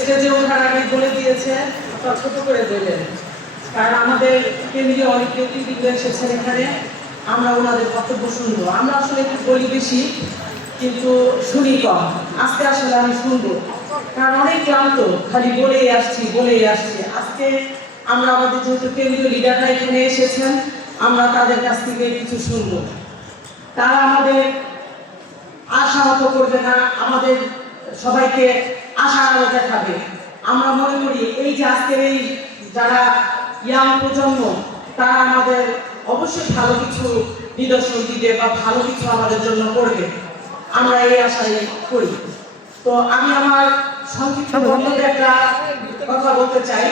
স্টেজে ওঠার আগে বলে দিয়েছে ছোট করে দিলেন কারণ আমাদের কেন্দ্রীয় অনেক নেতৃবৃন্দ এসেছেন এখানে, আমরা ওনাদের বক্তব্য শুনব। আমরা আসলে একটু বলি বেশি কিন্তু শুনি কম। আজকে আসলে আমি শুনব। কারণ অনেক ক্লান্ত, খালি বলেই আসছি বলেই আসছি। আজকে আমরা আমাদের যেহেতু কেন্দ্রীয় লিডাররা এখানে এসেছেন, আমরা তাদের কাছ থেকে কিছু শুনব। তারা আমাদের আশাহত করবে না, আমাদের সবাইকে আশা আলো দেখাবে আমরা মনে করি এই যে আজকের এই যারা ইয়াং প্রজন্ম, তারা আমাদের অবশ্যই ভালো কিছু নিদর্শন দিবে বা ভালো কিছু আমাদের জন্য করবে। আমরা এই আশাই করি। তো আমি আমার সংক্ষিপ্ত বক্তব্যে একটা কথা বলতে চাই।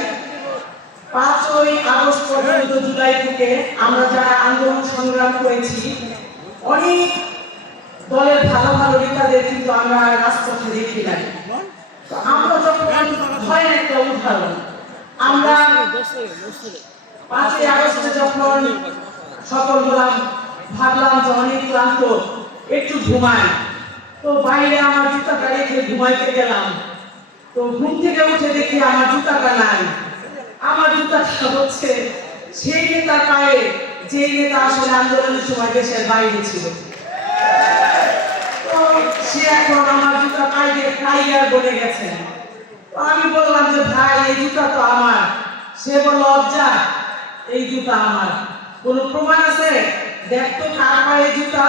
পাঁচই আগস্ট পর্যন্ত জুলাই থেকে আমরা যারা আন্দোলন সংগ্রাম করেছি, অনেক দলের ভালো ভালো নেতাদের কিন্তু আমরা রাজপথে দেখি নাই তো আমরা যখন হয় একটা উদাহরণ আমরা পাঁচই আগস্টে যখন সফল হলাম ভাবলাম যে অনেক ক্লান্ত একটু ঘুমাই। তো বাইরে আমার জুতাটা রেখে ঘুমাইতে গেলাম। তো ঘুম থেকে উঠে দেখি আমার জুতাটা নাই। আমার জুতাটা হচ্ছে। সেই নেতার পায়ে যে নেতা আসলে আন্দোলনের সময় দেশের বাইরে ছিল। তো সে এখন আমার জুতা পাইয়ে টাইগার বনে গেছে। তো আমি বললাম যে ভাই, এই জুতা তো আমার। সে বলল, লজ্জা, এই জুতা আমার। কোনো প্রমাণ আছে? দেখ তো, কার পায়ে জুতা?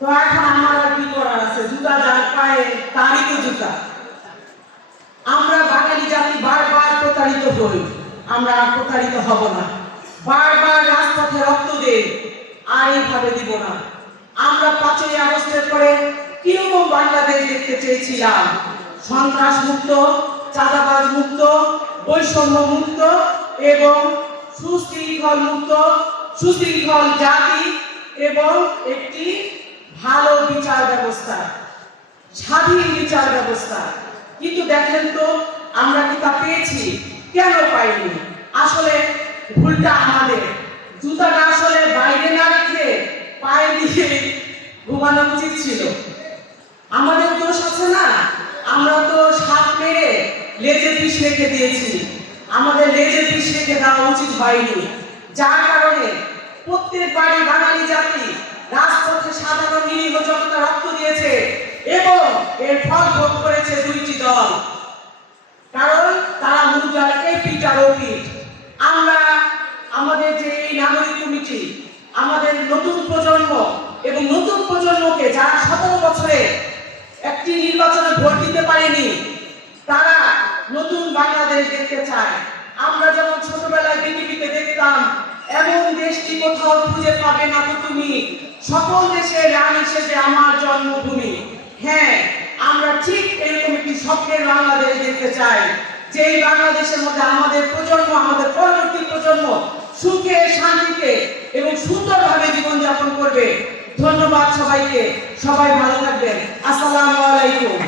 তো এখন আমার আর কি করার আছে? জুতা যার পায়ে, তারই তো জুতা। আমরা বাঙালি জাতি বারবার প্রতারিত হই। আমরা আর প্রতারিত হব না। বারবার রাজপথে রক্ত দেই, আর এইভাবে দিব না। আমরা পাঁচই আগস্টের পরে কীরকম বাংলাদেশ দেখতে চেয়েছিলাম? সন্ত্রাস মুক্ত চাঁদাবাজ মুক্ত, বৈষম্য মুক্ত এবং সুশৃঙ্খল মুক্ত, সুশৃঙ্খল জাতি এবং একটি ভালো বিচার ব্যবস্থা, স্বাধীন বিচার ব্যবস্থা। কিন্তু দেখেন তো, আমরা কি তা পেয়েছি? কেন পাইনি? আসলে ভুলটা আমাদের। জুতাটা আসলে বাইরে না রেখে পায়ে দিয়ে ঘুমানো উচিত ছিল। আমাদের দোষ আছে না আমরা তো সাপ মেরে লেজে পিস রেখে দিয়েছি। আমাদের লেজে পিস রেখে দেওয়া উচিত হয়নি। যার কারণে প্রত্যেক বাড়ি বাঙালি জাতি রাজপথে সাধারণ নিরীহ জনতা রক্ত দিয়েছে এবং এর ফল ভোগ করেছে দুইটি দল। কারণ তারা মুদ্রার এপিট আর ওপিট আমরা আমাদের যে এই নাগরিক কমিটি, আমাদের নতুন প্রজন্ম এবং নতুন প্রজন্মকে যারা সতেরো বছরে একটি নির্বাচনে ভোট দিতে পারেনি, তারা নতুন বাংলাদেশ দেখতে চায় আমরা যেমন ছোটবেলায় পৃথিবীতে দেখতাম, এমন দেশটি কোথাও খুঁজে পাবে না তো তুমি। সকল দেশের রানী শেষে আমার জন্মভূমি। হ্যাঁ আমরা ঠিক এরকম একটি স্বপ্নের বাংলাদেশ দেখতে চাই, যেই বাংলাদেশের মধ্যে আমাদের প্রজন্ম, আমাদের পরবর্তী প্রজন্ম সুখে, শান্তিতে এবং সুন্দরভাবে জীবনযাপন করবে। ধন্যবাদ সবাইকে। সবাই ভালো থাকবেন। আসসালামু আলাইকুম।